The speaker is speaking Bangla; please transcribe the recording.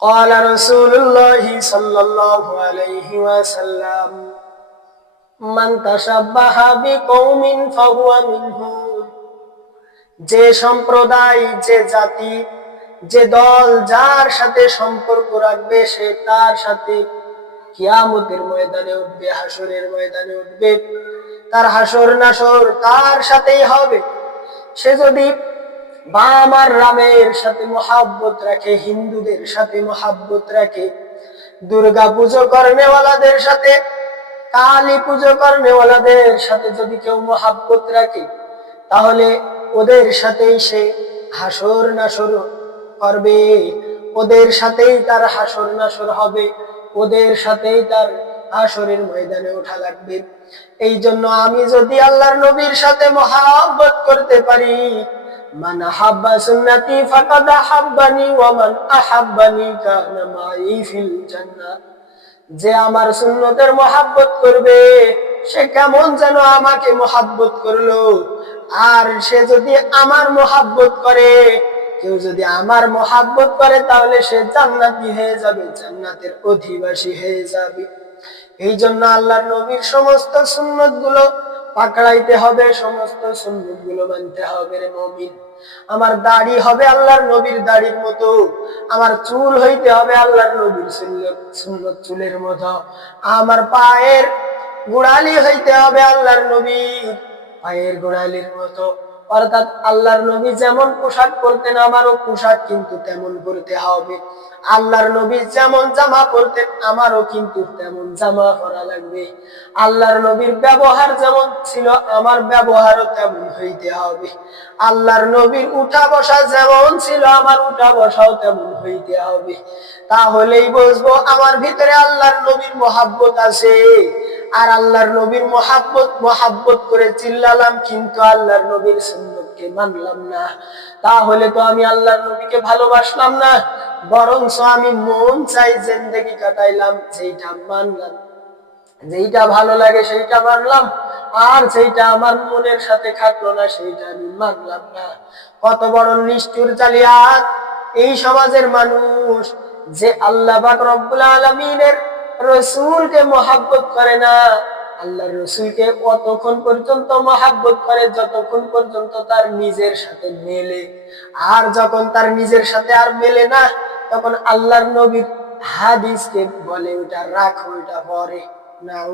قال رسول الله صلى الله عليه وسلم من تشبه بقوم فهو منهم যে সম্প্রদায় যে জাতি যে দল যার সাথে সম্পর্ক রাখবে সে তার সাথে কিয়ামতের ময়দানে উঠবে হাসরের ময়দানে উঠবে তার হাসর নাসর তার সাথেই হবে সে যদি বাম আর রামের সাথে মহাব্বত রাখে, হিন্দুদের সাথে মহাব্বত রাখে। দুর্গা পুজো কর্মেওয়ালাদের সাথে, কালী পুজো কর্মেওয়ালাদের সাথে যদি কেউ মহাব্বত রাখে, তাহলে ওদের সাথেই সে হাসর নাসর করবে। ওদের সাথেই তার হাসর নাসর হবে, ওদের সাথেই তার হাসরের ময়দানে ওঠা লাগবে। এই জন্য আমি যদি আল্লাহর নবীর সাথে মহাব্বত করতে পারি হাব্বা সুন্নতি ফাকাদ হাব্বানি ওয়া মান আহাব্বানি কানা মাই ফিল জান্নাহ। যে আমার সুন্নতের মহাব্বত করবে, সে কেমন যেন আমাকে মহাব্বত করল। আর সে যদি আমার মহাব্বত করে, কেউ যদি আমার মহাব্বত করে, তাহলে সে জান্নাতি হয়ে যাবে, জান্নাতের অধিবাসী হয়ে যাবে। এই জন্য আল্লাহর নবীর সমস্ত সুন্নতগুলো পাকড়াইতে হবে, সমস্ত সুন্নতগুলো মানতে হবে রে মমিন। আমার দাড়ি হবে আল্লাহর নবীর দাড়ির মতো, আমার চুল হইতে হবে আল্লাহর নবীর সুন্দর চুলের মতো, আমার পায়ের গোড়ালি হইতে হবে আল্লাহর নবীর পায়ের গোড়ালির মতো। অর্থাৎ আল্লাহর নবী যেমন পোশাক পরতেন, আমারও পোশাক কিন্তু তেমন পরতে হবে। আল্লাহর নবী যেমন জামা পরতেন, আমারও কিন্তু তেমন জামা পরা লাগবে। আল্লাহর নবীর ব্যবহার যেমন ছিল, আমার ব্যবহারও তেমন হইতে হবে। আল্লাহর নবীর উঠা বসা যেমন ছিল, আমার উঠা বসাও তেমন হইতে হবে। তাহলেই বুঝব, আমার ভিতরে আল্লাহর নবীর মহাব্বত আছে। আর আল্লাহর নবীর মহাব্বত মহাব্বত করে চিল্লালাম, কিন্তু আল্লাহর নবীর সুন্নতকে মানলাম না। তাহলে তো আমি আল্লাহর নবীকে ভালোবাসলাম না, বরঞ্চ আমি মন চাই জিন্দেগি কাটাইলাম, যেইটা মানলাম। যেইটা ভালো লাগে সেইটা মানলাম, আর যেইটা আমার মনের সাথে খাটলো না সেইটা আমি মানলাম না। কত বড় নিষ্ঠুর চালিয়াত এই সমাজের মানুষ, যে আল্লাহ রব্বুল আলমিনের রসুলকে মহাব্বত করে না। আল্লাহ রসুলকে কতক্ষণ পর্যন্ত মহাব্বত করে, যতক্ষণ পর্যন্ত তার নিজের সাথে মেলে। আর যখন তার নিজের সাথে আর মেলে না, তখন আল্লাহর নবীর হাদিসকে বলে ওটা, রাখো, ওটা পরে। না